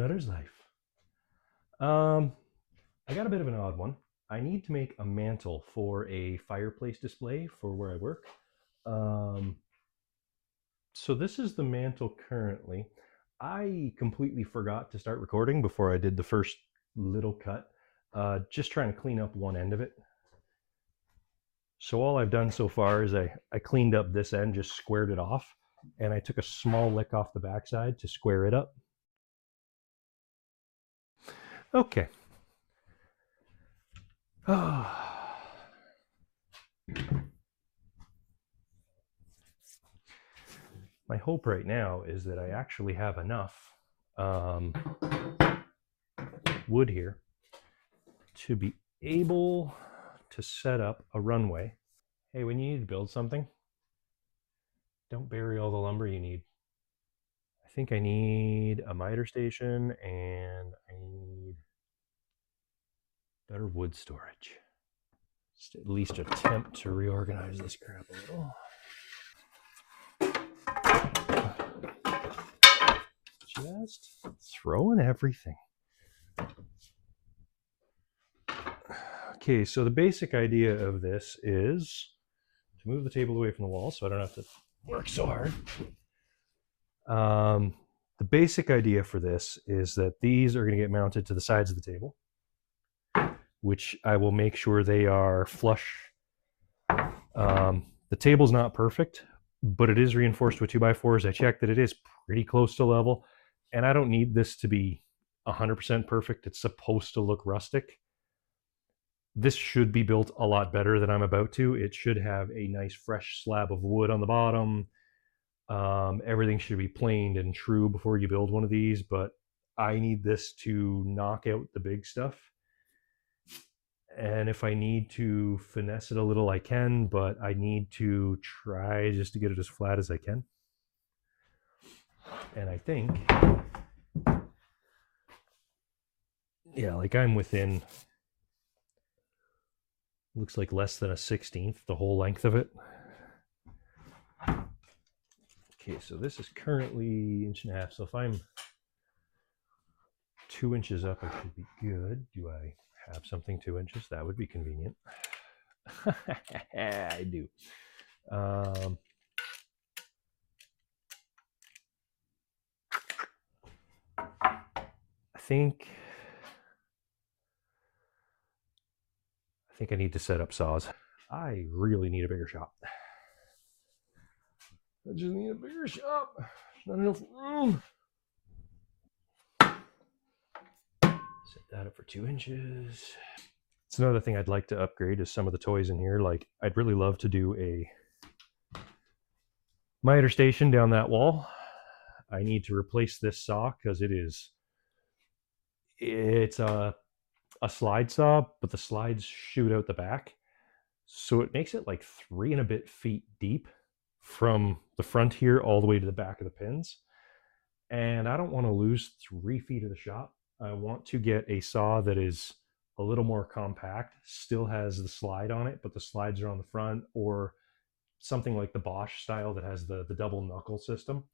another's life. I got a bit of an odd one. I need to make a mantle for a fireplace display for where I work. So this is the mantle currently. I completely forgot to start recording before I did the first little cut. Just trying to clean up one end of it. So all I've done so far is I cleaned up this end, just squared it off, and I took a small lick off the backside to square it up. Okay. My hope right now is that I actually have enough wood here to be able to set up a runway. Hey, when you need to build something, don't bury all the lumber you need. I think I need a miter station and I need better wood storage. Just at least attempt to reorganize this crap a little. Just throwing everything. Okay, so the basic idea of this is to move the table away from the wall so I don't have to work so hard. The basic idea for this is that these are going to get mounted to the sides of the table, which I will make sure they are flush. The table's not perfect, but it is reinforced with 2x4s. I checked that it is pretty close to level, and I don't need this to be 100% perfect. It's supposed to look rustic. This should be built a lot better than I'm about to. It should have a nice fresh slab of wood on the bottom. Everything should be planed and true before you build one of these, but I need this to knock out the big stuff. And if I need to finesse it a little, I can, but I need to try just to get it as flat as I can. And I think, yeah, like I'm within, looks like less than a 16th, the whole length of it. Okay, so this is currently 1.5 inches. So if I'm 2 inches up, I should be good. Do I have something 2 inches? That would be convenient. I do. I think I need to set up saws. I really need a bigger shop. I just need a bigger shop. There's not enough room. Set that up for 2 inches. It's another thing I'd like to upgrade is some of the toys in here. Like I'd really love to do a miter station down that wall. I need to replace this saw because it's a slide saw, but the slides shoot out the back. So it makes it like 3 and a bit feet deep from the front here all the way to the back of the pins. And I don't want to lose 3 feet of the shop. I want to get a saw that is a little more compact, still has the slide on it, but the slides are on the front, or something like the Bosch style that has the double knuckle system.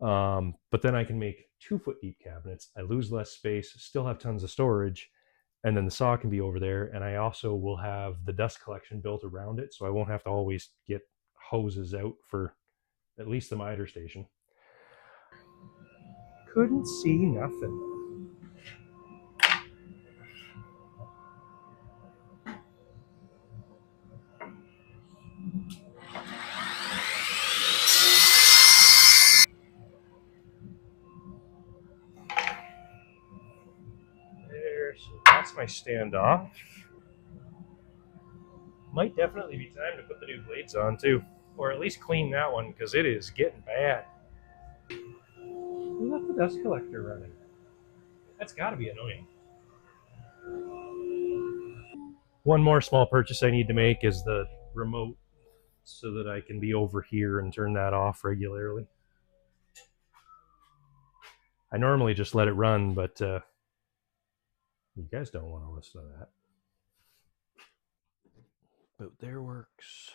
But then I can make 2-foot deep cabinets. I lose less space, still have tons of storage, and then the saw can be over there. And I also will have the dust collection built around it, so I won't have to always get hoses out for at least the miter station. Couldn't see nothing. There, so that's my standoff. Might definitely be time to put the new blades on too, or at least clean that one because it is getting bad. Who left the dust collector running? That's got to be annoying. One more small purchase I need to make is the remote so that I can be over here and turn that off regularly. I normally just let it run, but you guys don't want to listen to that. But there works.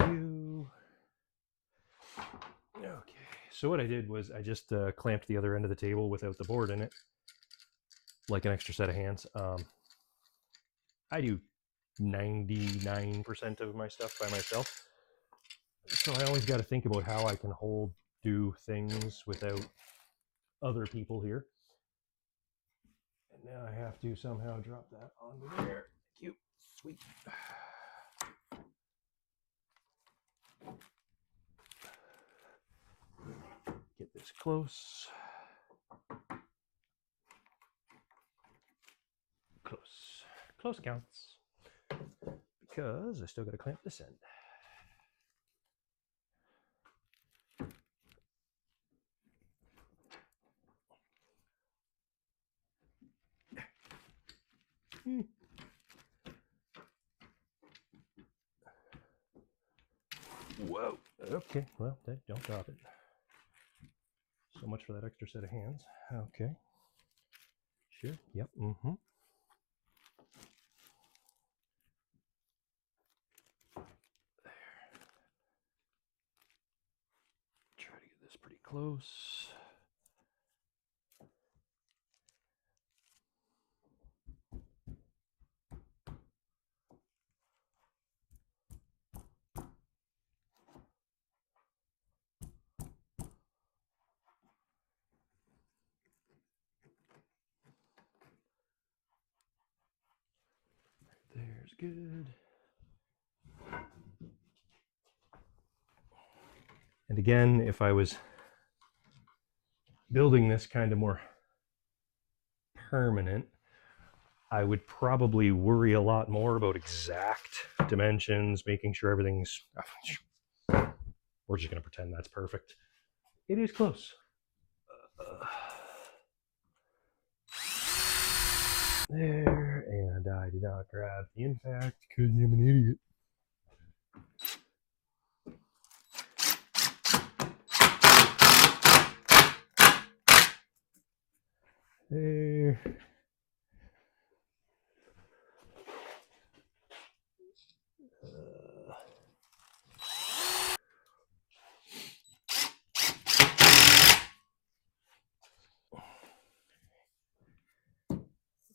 You. Okay, So what I did was I just clamped the other end of the table without the board in it, like an extra set of hands. I do 99% of my stuff by myself, so I always got to think about how I can do things without other people here. And now I have to somehow drop that onto there. Thank you. Sweet. Get this close. Close counts. Because I still got to clamp this end. Whoa. Okay, well, don't drop it. So much for that extra set of hands. Okay. Sure. Yep. Mm-hmm. There. Try to get this pretty close. There's good. And again, if I was building this kind of more permanent, I would probably worry a lot more about exact dimensions, making sure everything's... We're just going to pretend that's perfect. It is close. There, and I did not grab the impact because I'm an idiot. There.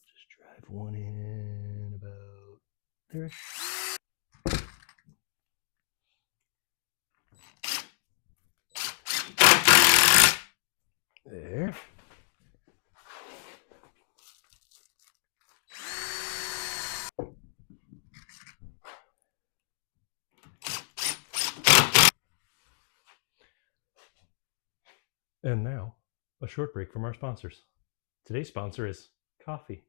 Just drive one in about there. There. And now, a short break from our sponsors. Today's sponsor is coffee.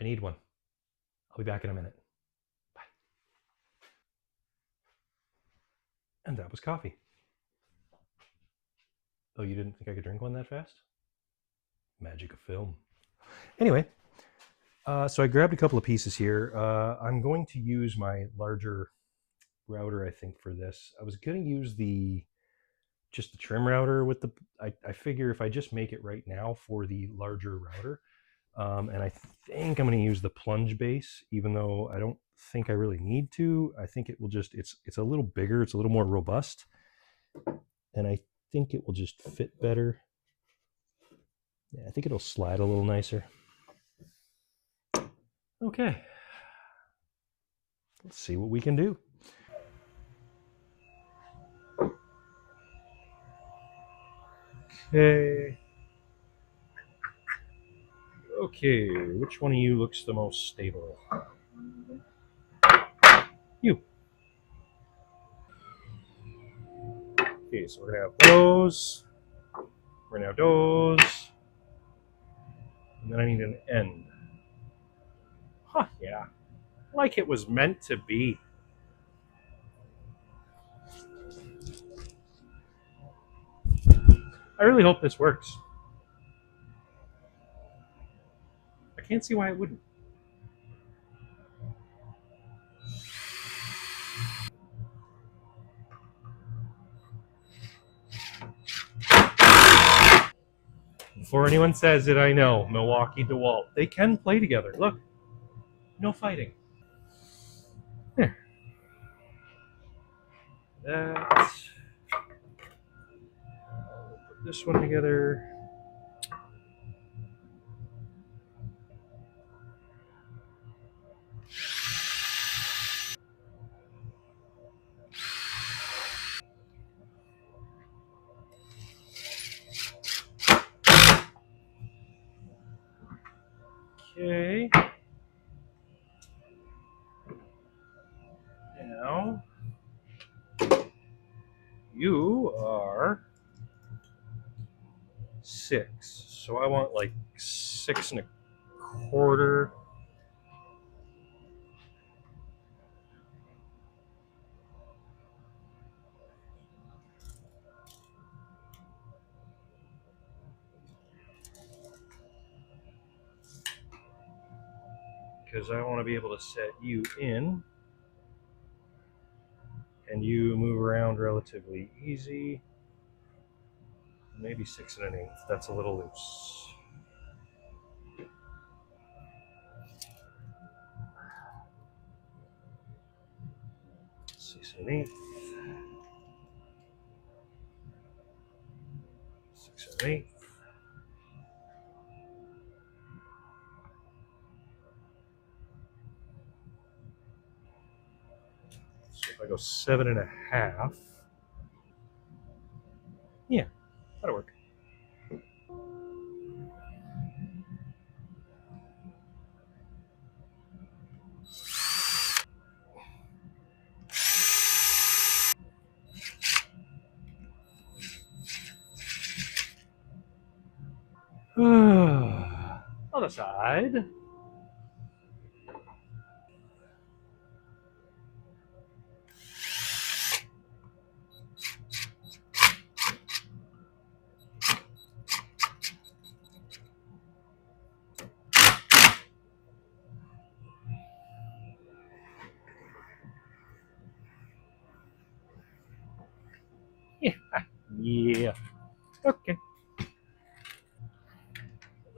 I need one. I'll be back in a minute. Bye. And that was coffee. Oh, you didn't think I could drink one that fast? Magic of film. Anyway, so I grabbed a couple of pieces here. I'm going to use my larger router, I think, for this. I was going to use just the trim router with the... I figure if I just make it right now for the larger router, and I think I'm going to use the plunge base, even though I don't think I really need to. I think it will just... It's a little bigger. It's a little more robust. And I think it will just fit better. Yeah, I think it'll slide a little nicer. Okay. Let's see what we can do. Okay. Okay, which one of you looks the most stable? You. Okay, so we're gonna have those. We're gonna have those. And then I need an end. Huh, yeah. Like it was meant to be. I really hope this works. I can't see why it wouldn't. Before anyone says it, I know. Milwaukee, DeWalt. They can play together. Look. No fighting. There. That. this one together. Okay. Now, you are 6. So I want like 6 1/4. Because I want to be able to set you in and you move around relatively easy. Maybe 6 1/8. That's a little loose. 6 1/8. 6 1/8. So if I go 7 1/2. Yeah, that'll work. Other side. Yeah. Yeah. Okay.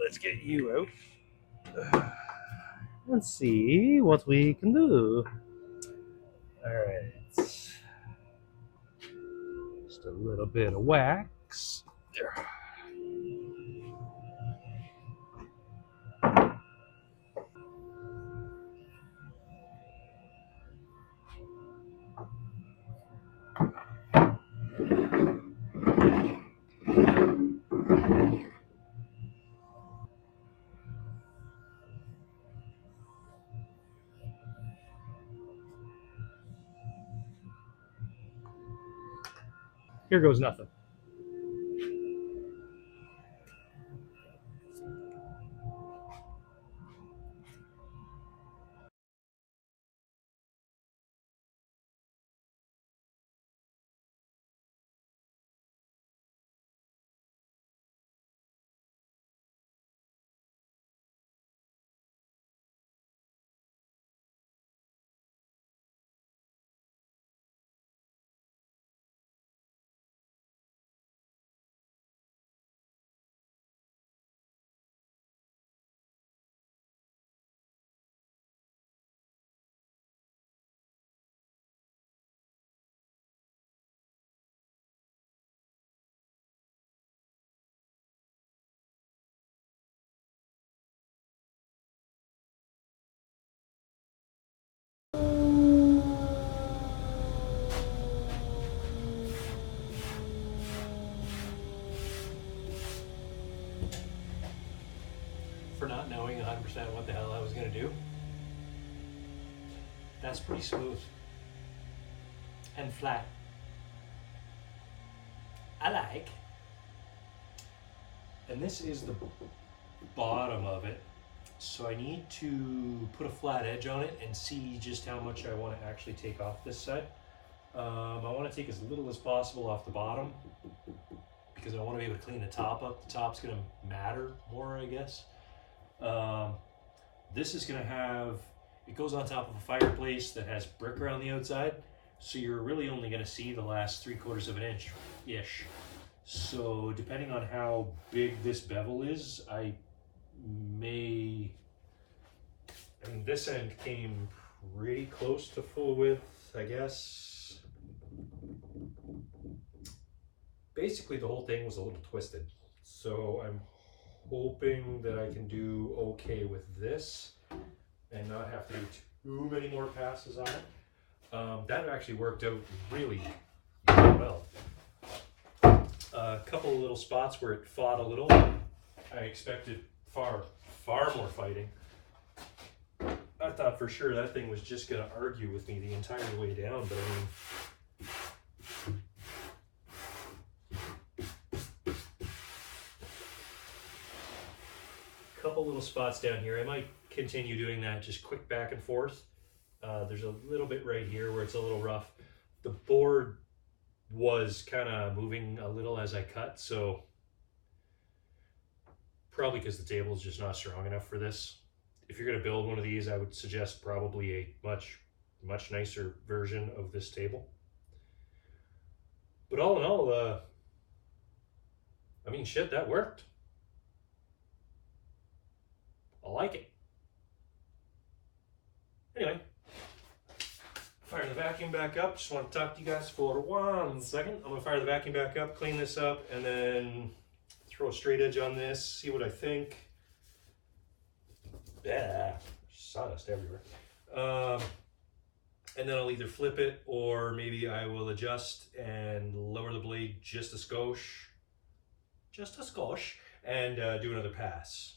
Let's get you out. Let's see what we can do. All right. Just a little bit of wax. There. Here goes nothing. For not knowing 100% what the hell I was going to do, that's pretty smooth and flat. I like. And this is the bottom of it. So I need to put a flat edge on it and see just how much I want to actually take off this side. I want to take as little as possible off the bottom because I want to be able to clean the top up. The top's going to matter more, I guess. This is going to have, it goes on top of a fireplace that has brick around the outside. So you're really only going to see the last 3/4 of an inch-ish. So depending on how big this bevel is, I mean, this end came pretty close to full width, I guess. basically the whole thing was a little twisted. So I'm hoping that I can do okay with this and not have to do too many more passes on it. That actually worked out really well. A couple of little spots where it fought a little. I expected far more fighting. I thought for sure that thing was just going to argue with me the entire way down, but I mean, couple little spots down here. I might continue doing that, just quick back and forth. There's a little bit right here where it's a little rough. The board was kind of moving a little as I cut, so probably because the table is just not strong enough for this. If you're going to build one of these, I would suggest probably a much nicer version of this table. But all in all, I mean, shit, that worked. I like it. Anyway, fire the vacuum back up. Just want to talk to you guys for 1 second. I'm going to fire the vacuum back up, clean this up, and then throw a straight edge on this, see what I think. Yeah, sawdust everywhere. And then I'll either flip it or maybe I will adjust and lower the blade just a skosh, and do another pass.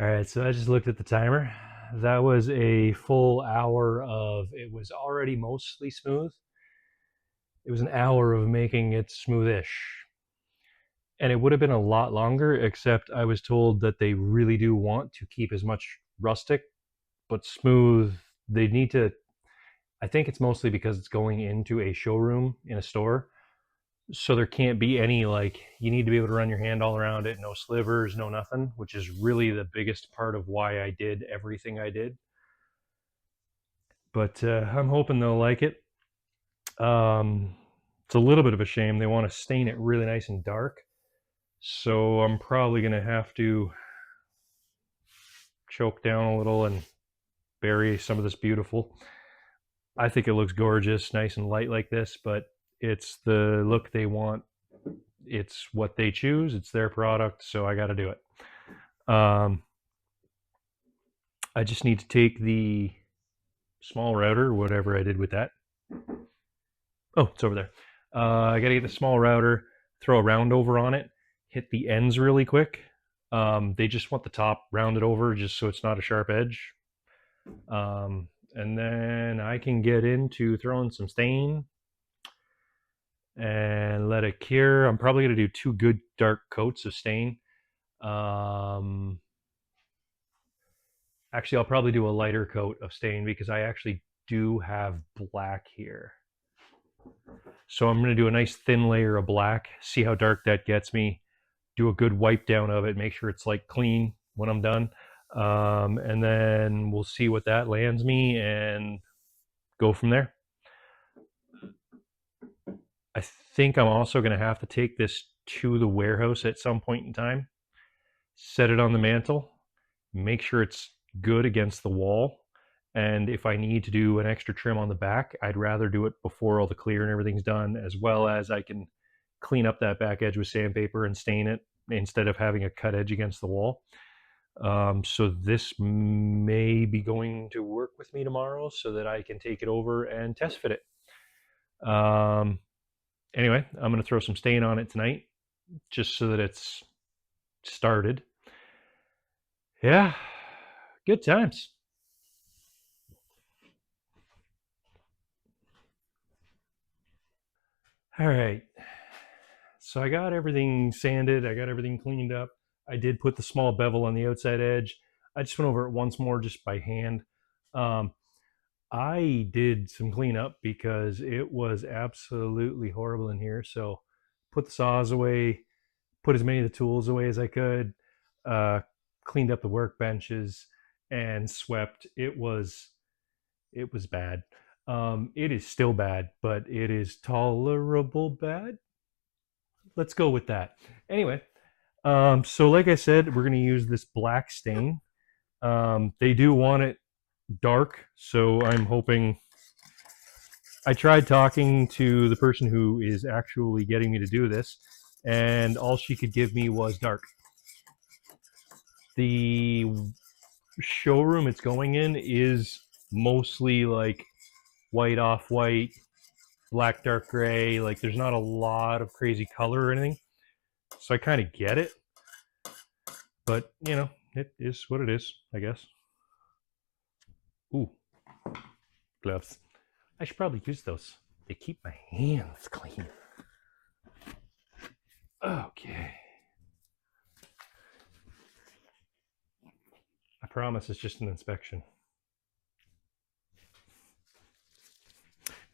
All right, so I just looked at the timer. That was a full hour of, it was already mostly smooth. It was an hour of making it smoothish. And it would have been a lot longer, except I was told that they really do want to keep as much rustic but smooth. They need to, I think it's mostly because it's going into a showroom in a store. So there can't be any, like, you need to be able to run your hand all around it, no slivers, no nothing, which is really the biggest part of why I did everything I did. But I'm hoping they'll like it. It's a little bit of a shame. They want to stain it really nice and dark. So I'm probably going to have to choke down a little and bury some of this beautiful. I think it looks gorgeous, nice and light like this, but it's the look they want. It's what they choose. It's their product, so I got to do it. I just need to take the small router, whatever I did with that. Oh, it's over there. I got to get the small router, throw a round over on it, hit the ends really quick. They just want the top rounded over just so it's not a sharp edge. And then I can get into throwing some stain and let it cure. I'm probably going to do 2 good dark coats of stain. Actually, I'll probably do a lighter coat of stain because I actually do have black here. So I'm going to do a nice thin layer of black, see how dark that gets me, do a good wipe down of it, make sure it's like clean when I'm done. And then we'll see what that lands me and go from there. I think I'm also going to have to take this to the warehouse at some point in time, set it on the mantle, make sure it's good against the wall. And if I need to do an extra trim on the back, I'd rather do it before all the clear and everything's done, as well as I can clean up that back edge with sandpaper and stain it instead of having a cut edge against the wall. So this may be going to work with me tomorrow so that I can take it over and test fit it. Anyway, I'm going to throw some stain on it tonight just so that it's started. Yeah, good times. All right. So I got everything sanded. I got everything cleaned up. I did put the small bevel on the outside edge. I just went over it once more just by hand. Um, I did some cleanup because it was absolutely horrible in here. So put the saws away, put as many of the tools away as I could, uh, cleaned up the workbenches, and swept. It was bad. It is still bad, but it is tolerable bad. Let's go with that. Anyway, so like I said, we're going to use this black stain. They do want it dark, so I'm hoping. I tried talking to the person who is actually getting me to do this, and all she could give me was dark. The showroom it's going in is mostly like white off white, black dark gray. Like there's not a lot of crazy color or anything. So I kind of get it. But, it is what it is, I guess. Ooh, gloves. I should probably use those. They keep my hands clean. Okay. I promise it's just an inspection.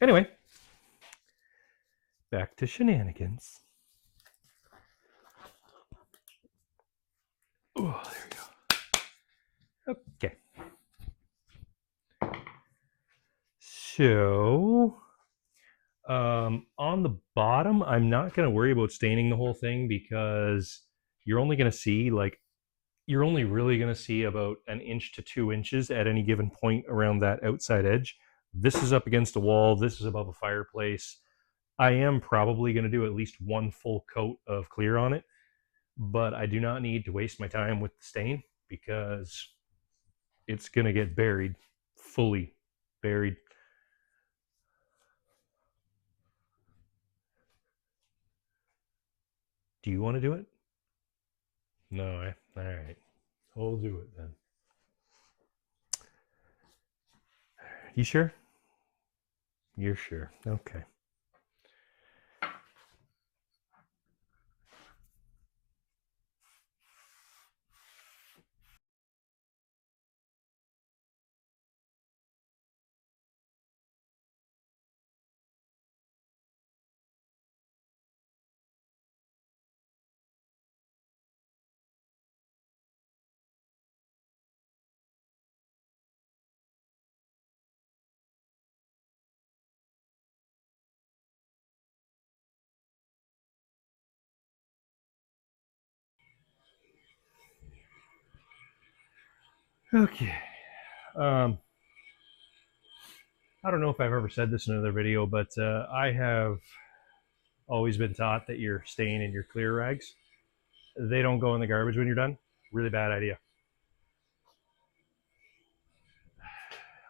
Anyway, back to shenanigans. Oh, there we go. Okay. So, on the bottom, I'm not going to worry about staining the whole thing because you're only going to see you're only really going to see about 1 to 2 inches at any given point around that outside edge. This is up against a wall. This is above a fireplace. I am probably going to do at least 1 full coat of clear on it, but I do not need to waste my time with the stain because it's going to get buried, fully buried. Do you want to do it? No, all right. I'll do it then. You sure? You're sure. Okay. Okay. Um, I don't know if I've ever said this in another video, but I have always been taught that your stain and your clear rags, they don't go in the garbage when you're done. Really bad idea.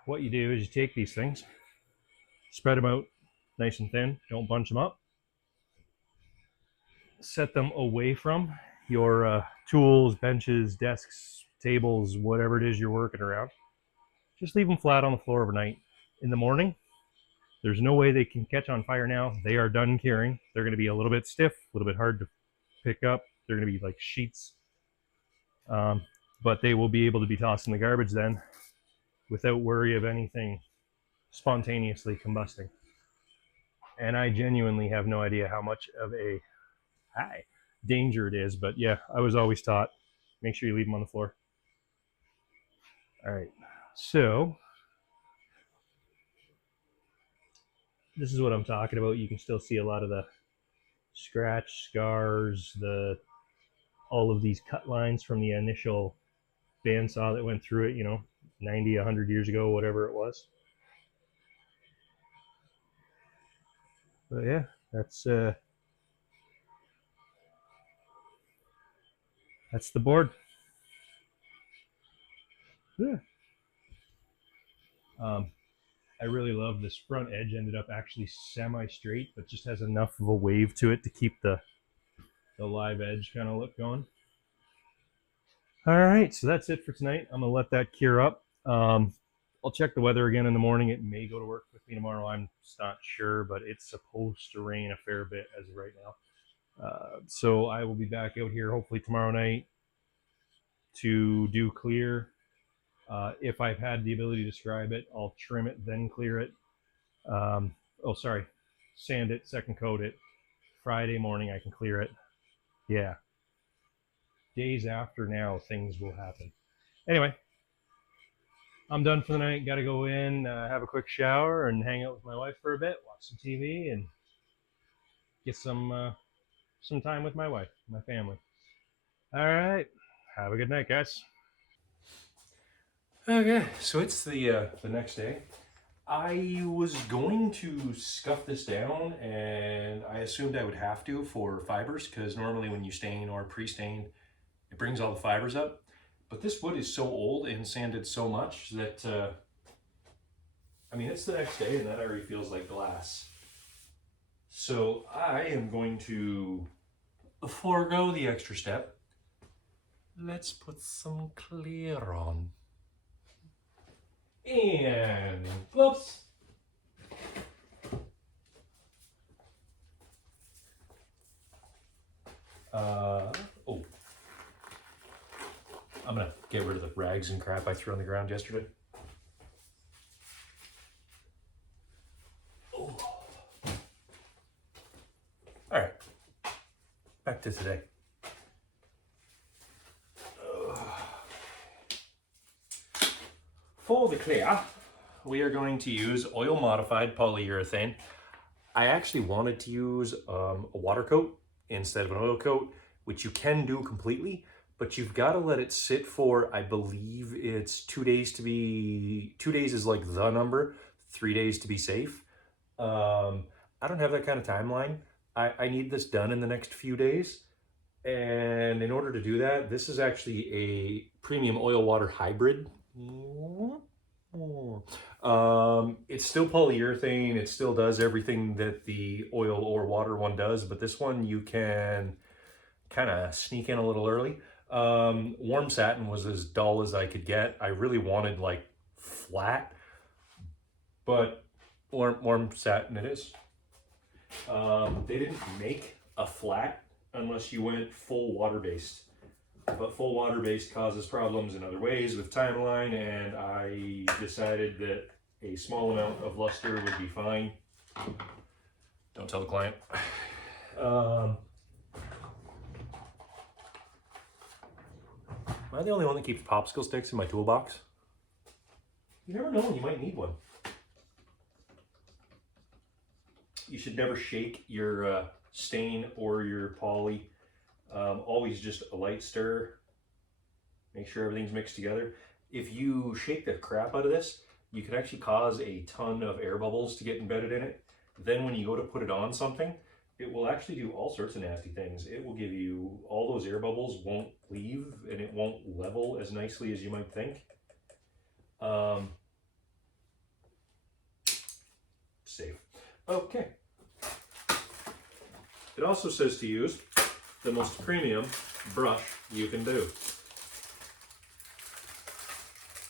What you do is you take these things, spread them out nice and thin, don't bunch them up, set them away from your tools, benches, desks, tables, whatever it is you're working around. Just leave them flat on the floor overnight. In the morning, there's no way they can catch on fire now. They are done curing. They're going to be a little bit stiff, a little bit hard to pick up. They're going to be like sheets. Um, but they will be able to be tossed in the garbage then without worry of anything spontaneously combusting. And I genuinely have no idea how much of a danger it is, but yeah, I was always taught make sure you leave them on the floor. All right, so this is what I'm talking about. You can still see a lot of the scratch scars, the all of these cut lines from the initial bandsaw that went through it, 90, 100 years ago, whatever it was. But yeah, that's the board. Yeah. Um, I really love this front edge. Ended up actually semi-straight, but just has enough of a wave to it to keep the live edge kind of look going. All right, so that's it for tonight. I'm gonna let that cure up. I'll check the weather again in the morning. It may go to work with me tomorrow. I'm just not sure, but it's supposed to rain a fair bit as of right now. So I will be back out here hopefully tomorrow night to do clear. If I've had the ability to scribe it, I'll trim it, then clear it. Sand it, second coat it. Friday morning I can clear it. Yeah, days after now things will happen. Anyway, I'm done for the night. Got to go in, have a quick shower, and hang out with my wife for a bit, watch some TV, and get some time with my wife, my family. All right, have a good night, guys. Okay, so it's the next day. I was going to scuff this down, and I assumed I would have to for fibers, because normally when you stain or pre-stain, it brings all the fibers up. But this wood is so old and sanded so much that, it's the next day and that already feels like glass. So I am going to forego the extra step. Let's put some clear on. And gloves. I'm gonna get rid of the rags and crap I threw on the ground yesterday. Oh. All right, back to today. For the clear, we are going to use oil modified polyurethane. I actually wanted to use a water coat instead of an oil coat, which you can do completely, but you've got to let it sit for, I believe it's 2 days to be, 2 days is like the number, 3 days to be safe. I don't have that kind of timeline. I need this done in the next few days. And in order to do that, this is actually a premium oil water hybrid. It's still polyurethane. It still does everything that the oil or water one does, but this one you can kind of sneak in a little early. Warm satin was as dull as I could get. I really wanted like flat, but warm satin it is. They didn't make a flat unless you went full water-based. But full water-based causes problems in other ways with timeline, and I decided that a small amount of luster would be fine. Don't tell the client. Am I the only one that keeps popsicle sticks in my toolbox? You never know when you might need one. You should never shake your stain or your poly. Always just a light stir. Make sure everything's mixed together. If you shake the crap out of this, you can actually cause a ton of air bubbles to get embedded in it. Then when you go to put it on something, it will actually do all sorts of nasty things. It will give you, all those air bubbles won't leave and it won't level as nicely as you might think. Safe. Okay. It also says to use the most premium brush you can do.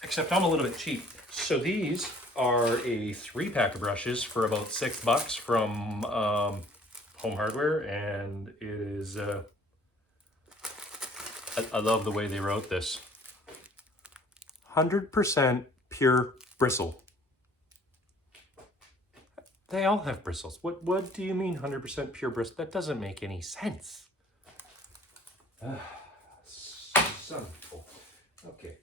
Except I'm a little bit cheap. So these are a 3-pack of brushes for about $6 from Home Hardware, and it is, I love the way they wrote this. 100% pure bristle. They all have bristles. What do you mean 100% pure bristle? That doesn't make any sense. Sonful. Okay.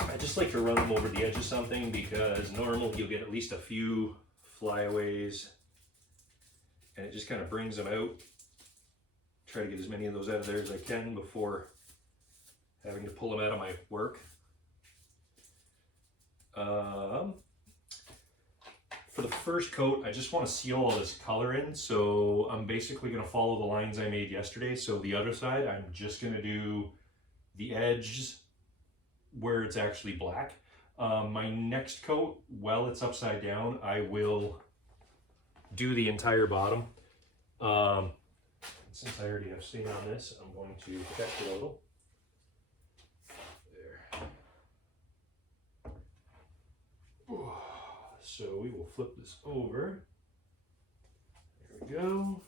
I just like to run them over the edge of something because normal you'll get at least a few flyaways and it just kind of brings them out. Try to get as many of those out of there as I can before having to pull them out of my work. For the first coat, I just want to seal all this color in, so I'm basically going to follow the lines I made yesterday. So the other side, I'm just going to do the edges where it's actually black. My next coat, while it's upside down, I will do the entire bottom. Since I already have stain on this, I'm going to check it a little. So we will flip this over. There we go.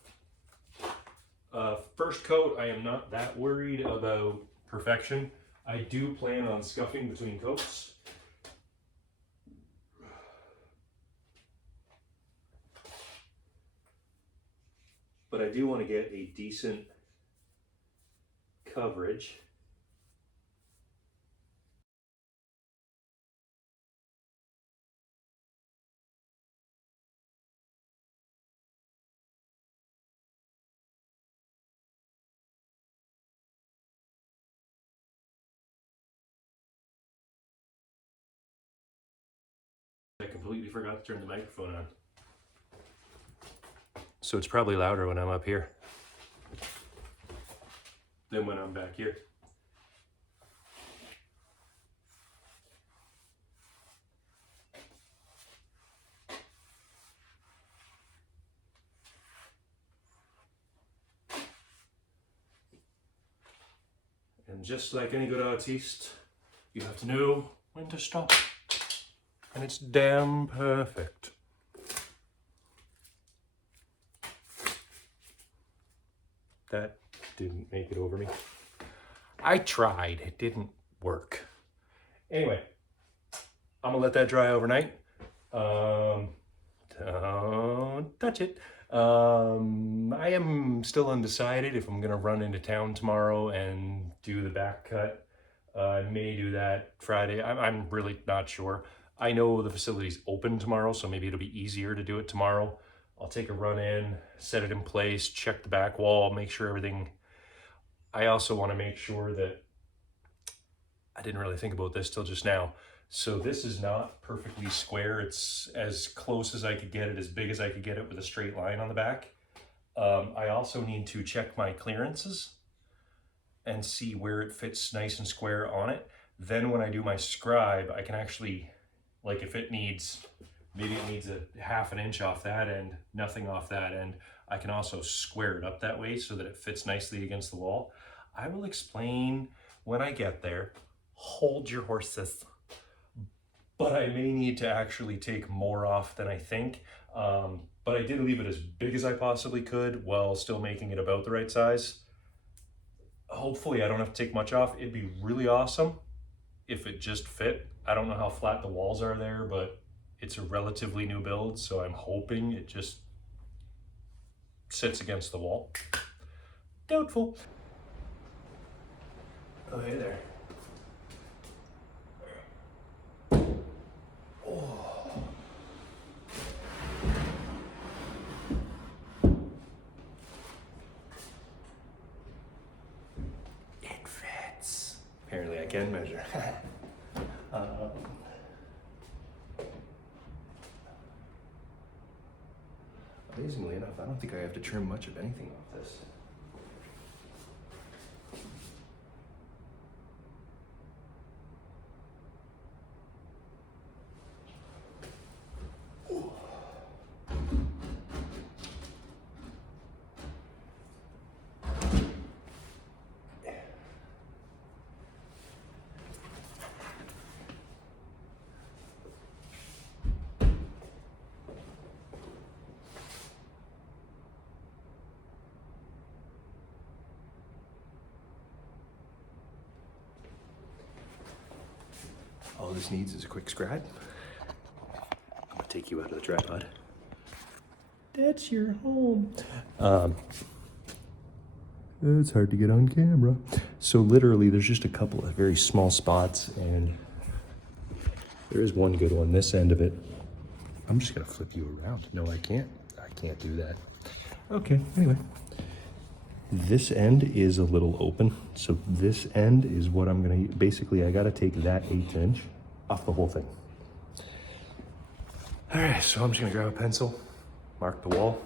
First coat, I am not that worried about perfection. I do plan on scuffing between coats. But I do want to get a decent coverage. I completely forgot to turn the microphone on. So it's probably louder when I'm up here than when I'm back here. And just like any good artiste, you have to know when to stop. And it's damn perfect. That didn't make it over me. I tried, it didn't work. Anyway, I'm gonna let that dry overnight. Don't touch it. I am still undecided if I'm gonna run into town tomorrow and do the back cut. I may do that Friday. I'm really not sure. I know the facility's open tomorrow, so maybe it'll be easier to do it tomorrow. I'll take a run in, set it in place, check the back wall, make sure everything. I also want to make sure that, I didn't really think about this till just now. So this is not perfectly square. It's as close as I could get it, as big as I could get it with a straight line on the back. I also need to check my clearances and see where it fits nice and square on it. Then when I do my scribe, I can actually, like if it needs maybe it needs a ½ an inch off that end, nothing off that end. I can also square it up that way so that it fits nicely against the wall. I will explain when I get there. Hold your horses. But I may need to actually take more off than I think. But I did leave it as big as I possibly could while still making it about the right size. Hopefully I don't have to take much off. It'd be really awesome if it just fit. I don't know how flat the walls are there, but it's a relatively new build, so I'm hoping it just sits against the wall. Doubtful. Oh, hey there. Oh. It fits. Apparently I can measure. Amazingly enough, I don't think I have to trim much of anything off this. All this needs is a quick scrap. I'm gonna take you out of the tripod. That's your home. It's hard to get on camera. So literally there's just a couple of very small spots, and there is one good one, this end of it. I'm just gonna flip you around. No, I can't. I can't do that. Okay, anyway. This end is a little open. So this end is what I'm gonna, basically I gotta take that 1/8 inch off the whole thing. All right, so I'm just gonna grab a pencil, mark the wall.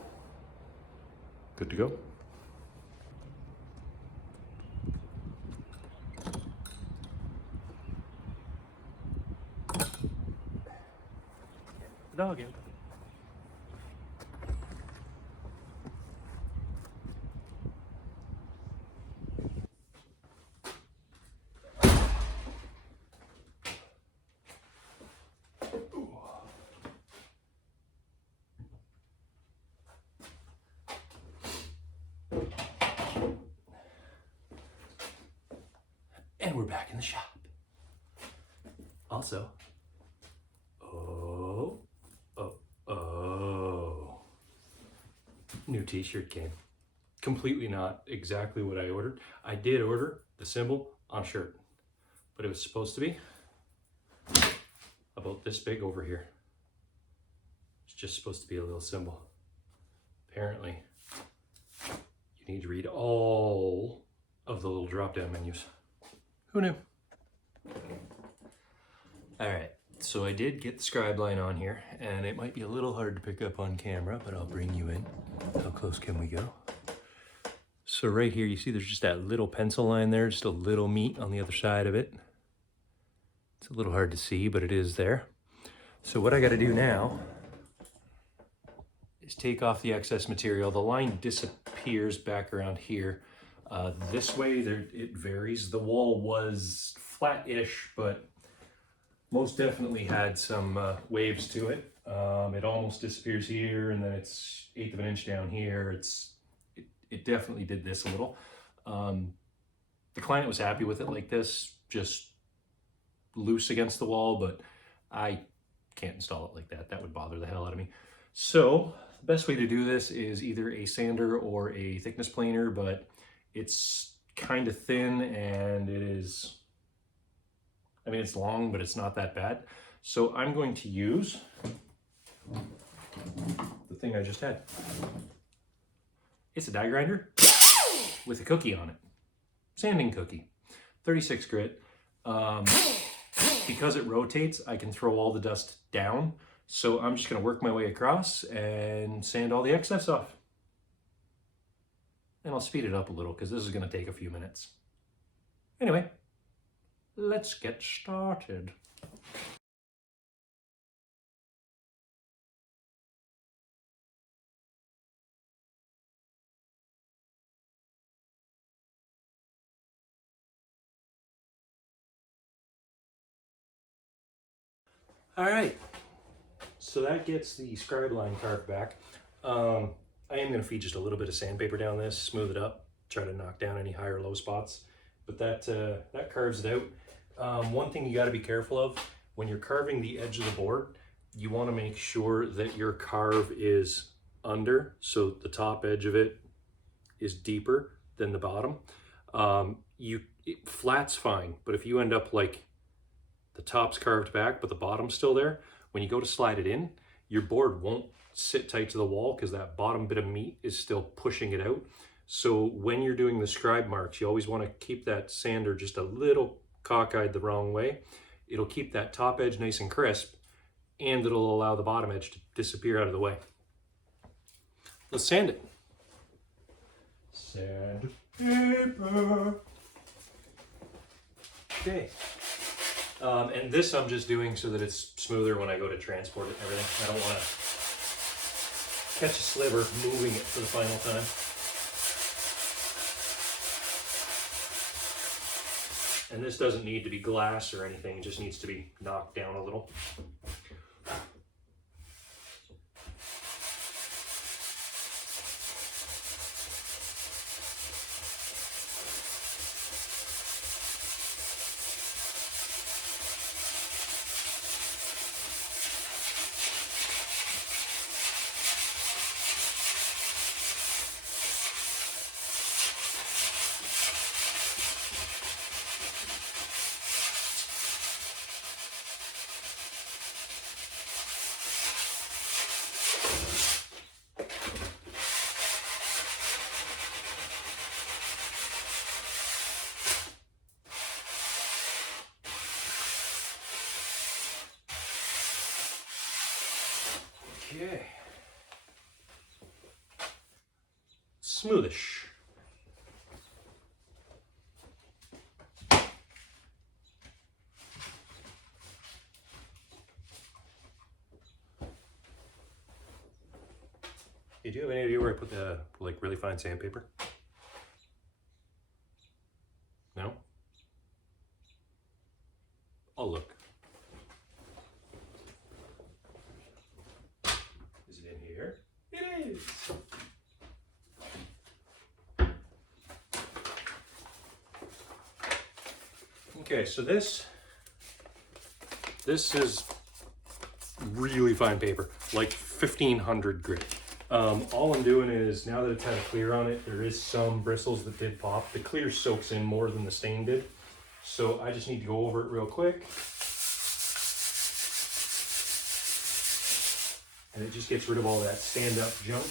Good to go. The dog in. And we're back in the shop. Also, new t-shirt came. Completely not exactly what I ordered. I did order the symbol on a shirt, but it was supposed to be about this big over here. It's just supposed to be a little symbol. Apparently, you need to read all of the little drop-down menus. Who knew? All right, so I did get the scribe line on here, and it might be a little hard to pick up on camera, but I'll bring you in. How close can we go? So right here, you see there's just that little pencil line there, just a little meat on the other side of it. It's a little hard to see, but it is there. So what I gotta do now is take off the excess material. The line disappears back around here. This way, it varies. The wall was flat-ish, but most definitely had some waves to it. It almost disappears here, and then it's 1/8 of an inch down here. It definitely did this a little. The client was happy with it like this, just loose against the wall, but I can't install it like that. That would bother the hell out of me. So the best way to do this is either a sander or a thickness planer, but it's kind of thin, and it is, I mean, it's long, but it's not that bad. So I'm going to use the thing I just had. It's a die grinder with a cookie on it. Sanding cookie, 36 grit. Because it rotates, I can throw all the dust down. So I'm just gonna work my way across and sand all the excess off. And I'll speed it up a little because this is gonna take a few minutes. Anyway, let's get started. All right, so that gets the scribe line carved back. I am going to feed just a little bit of sandpaper down this, smooth it up, try to knock down any high or low spots, but that carves it out. One thing you got to be careful of when you're carving the edge of the board, you want to make sure that your carve is under, so the top edge of it is deeper than the bottom. Flat's fine, but if you end up like the top's carved back but the bottom's still there, when you go to slide it in, your board won't sit tight to the wall because that bottom bit of meat is still pushing it out. So when you're doing the scribe marks, you always want to keep that sander just a little cockeyed the wrong way. It'll keep that top edge nice and crisp, and it'll allow the bottom edge to disappear out of the way. Let's sand it. Sandpaper. Okay. And this I'm just doing so that it's smoother when I go to transport it and everything. I don't want to catch a sliver moving it for the final time. And this doesn't need to be glass or anything, it just needs to be knocked down a little. Okay. Smoothish. Hey, do you have any idea where I put the like really fine sandpaper? No? I'll look. Is it in here? It is! Okay, so this is really fine paper, like 1500 grit. All I'm doing is, now that it's had a clear on it, there is some bristles that did pop. The clear soaks in more than the stain did. So I just need to go over it real quick. And it just gets rid of all that stand-up junk.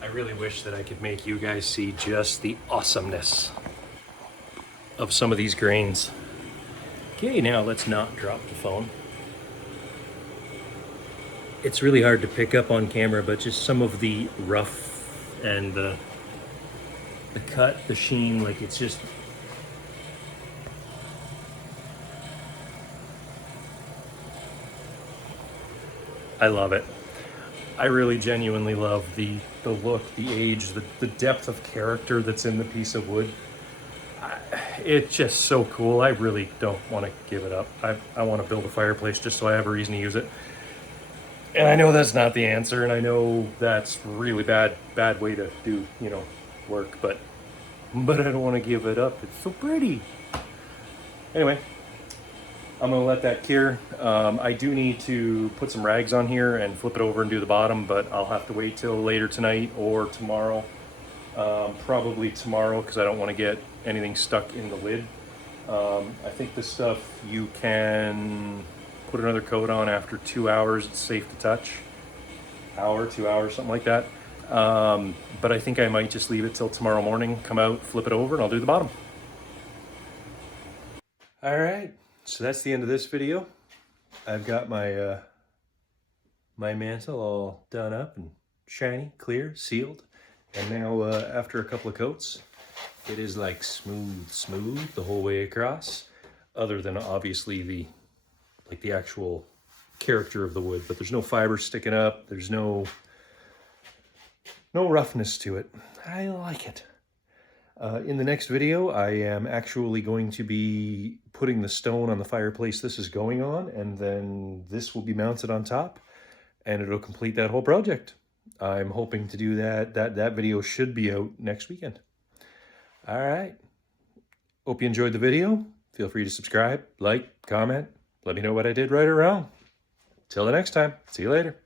I really wish that I could make you guys see just the awesomeness of some of these grains. Okay, now let's not drop the phone. It's really hard to pick up on camera, but just some of the rough and the cut, the sheen, like it's just, I love it. I really genuinely love the look, the age, the depth of character that's in the piece of wood. It's just so cool. I really don't want to give it up. I want to build a fireplace just so I have a reason to use it. And I know that's not the answer, and I know that's really bad way to do, you know, work, but I don't want to give it up. It's so pretty. Anyway, I'm gonna let that cure. I do need to put some rags on here and flip it over and do the bottom, but I'll have to wait till later tonight or tomorrow. Probably tomorrow, because I don't want to get anything stuck in the lid. I think this stuff you can put another coat on after 2 hours. It's safe to touch. Hour, 2 hours, something like that. But I think I might just leave it till tomorrow morning, come out, flip it over, and I'll do the bottom. All right, so that's the end of this video. I've got my my mantle all done up and shiny, clear, sealed. And now after a couple of coats, it is like smooth the whole way across, other than obviously the actual character of the wood, but there's no fiber sticking up. There's no roughness to it. I like it. In the next video, I am actually going to be putting the stone on the fireplace this is going on, and then this will be mounted on top, and it'll complete that whole project. I'm hoping to do that. That video should be out next weekend. All right. Hope you enjoyed the video. Feel free to subscribe, like, comment. Let me know what I did right or wrong. Till the next time. See you later.